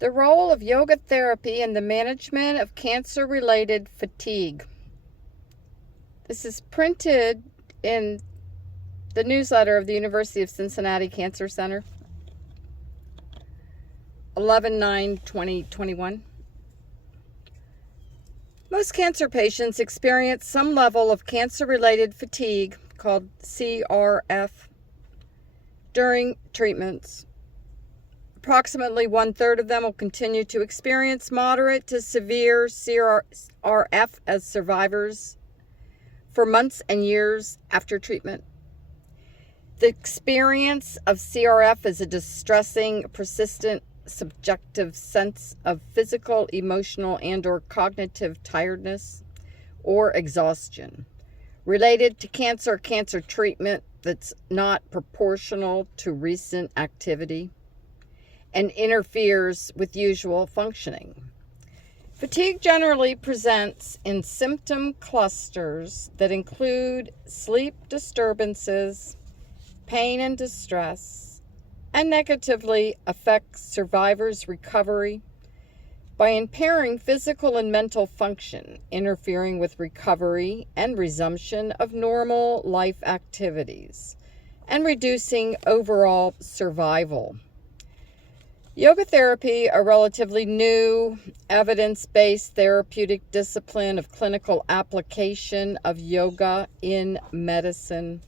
The role of yoga therapy in the management of cancer-related fatigue. This is printed in the newsletter of the University of Cincinnati Cancer Center, 11/9/2021. Most cancer patients experience some level of cancer-related fatigue, called CRF, during treatments. Approximately 1/3 of them will continue to experience moderate to severe CRF as survivors for months and years after treatment. The experience of CRF is a distressing, persistent, subjective sense of physical, emotional, and/or cognitive tiredness or exhaustion related to cancer treatment that's not proportional to recent activity and interferes with usual functioning. Fatigue generally presents in symptom clusters that include sleep disturbances, pain and distress, and negatively affects survivors' recovery by impairing physical and mental function, interfering with recovery and resumption of normal life activities, and reducing overall survival. Yoga therapy, a relatively new evidence-based therapeutic discipline of clinical application of yoga in medicine,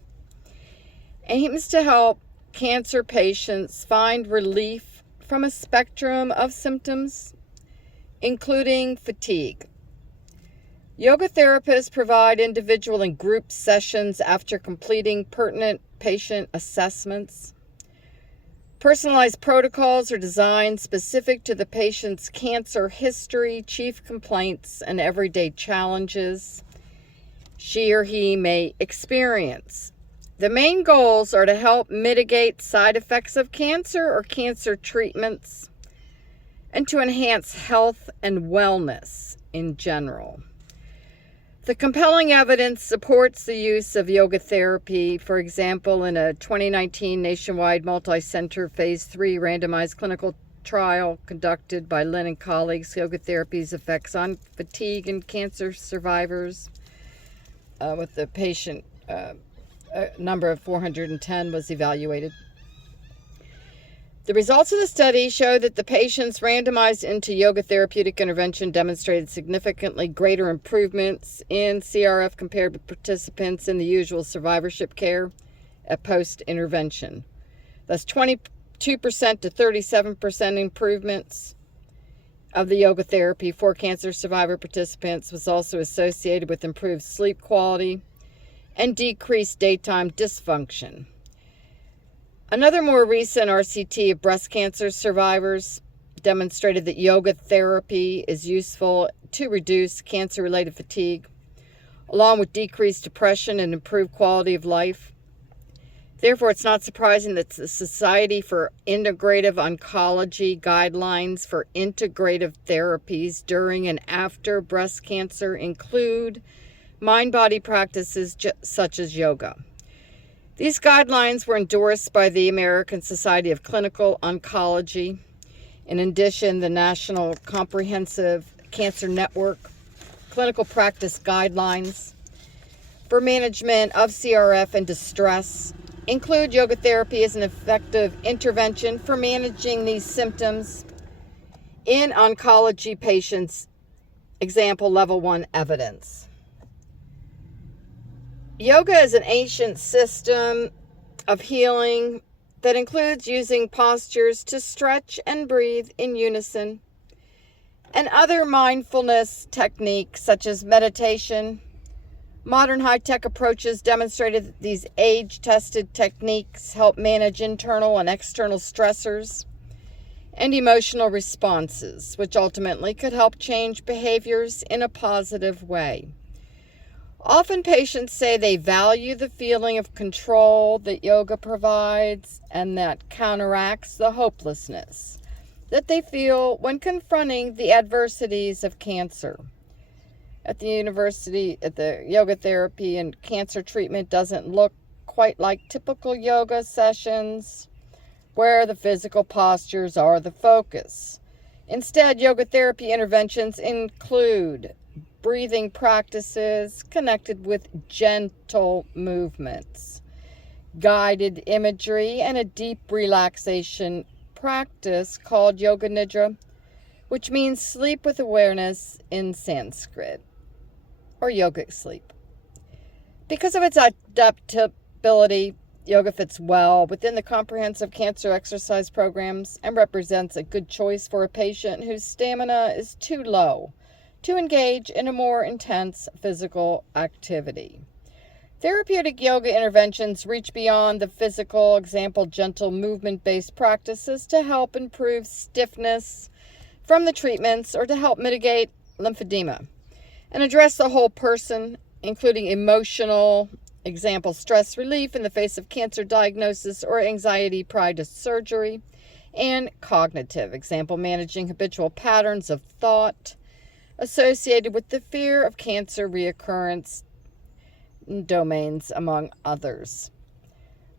aims to help cancer patients find relief from a spectrum of symptoms, including fatigue. Yoga therapists provide individual and group sessions after completing pertinent patient assessments. Personalized protocols are designed specific to the patient's cancer history, chief complaints, and everyday challenges she or he may experience. The main goals are to help mitigate side effects of cancer or cancer treatments and to enhance health and wellness in general. The compelling evidence supports the use of yoga therapy, for example, in a 2019 nationwide multi-center phase 3 randomized clinical trial conducted by Lin and colleagues, yoga therapy's effects on fatigue in cancer survivors, with the patient number of 410 was evaluated. The results of the study showed that the patients randomized into yoga therapeutic intervention demonstrated significantly greater improvements in CRF compared with participants in the usual survivorship care at post-intervention. Thus, 22% to 37% improvements of the yoga therapy for cancer survivor participants was also associated with improved sleep quality and decreased daytime dysfunction. Another more recent RCT of breast cancer survivors demonstrated that yoga therapy is useful to reduce cancer-related fatigue, along with decreased depression and improved quality of life. Therefore, it's not surprising that the Society for Integrative Oncology guidelines for integrative therapies during and after breast cancer include mind-body practices such as yoga. These guidelines were endorsed by the American Society of Clinical Oncology. In addition, the National Comprehensive Cancer Network clinical practice guidelines for management of CRF and distress include yoga therapy as an effective intervention for managing these symptoms in oncology patients. Example, level 1 evidence. Yoga is an ancient system of healing that includes using postures to stretch and breathe in unison, and other mindfulness techniques such as meditation. Modern high-tech approaches demonstrated that these age-tested techniques help manage internal and external stressors and emotional responses, which ultimately could help change behaviors in a positive way. Often patients say they value the feeling of control that yoga provides and that counteracts the hopelessness that they feel when confronting the adversities of cancer. At the university, the yoga therapy and cancer treatment doesn't look quite like typical yoga sessions where the physical postures are the focus. Instead, yoga therapy interventions include breathing practices connected with gentle movements, guided imagery, and a deep relaxation practice called Yoga Nidra, which means sleep with awareness in Sanskrit, or yogic sleep. Because of its adaptability, yoga fits well within the comprehensive cancer exercise programs and represents a good choice for a patient whose stamina is too low to engage in a more intense physical activity. Therapeutic yoga interventions reach beyond the physical, example, gentle movement-based practices to help improve stiffness from the treatments or to help mitigate lymphedema and address the whole person, including emotional, example, stress relief in the face of cancer diagnosis or anxiety prior to surgery, and cognitive, example, managing habitual patterns of thought associated with the fear of cancer reoccurrence domains, among others.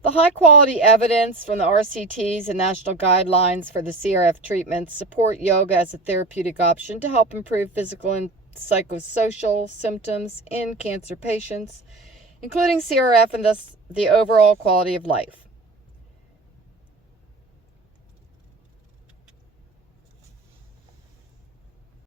The high-quality evidence from the RCTs and national guidelines for the CRF treatments support yoga as a therapeutic option to help improve physical and psychosocial symptoms in cancer patients, including CRF, and thus the overall quality of life.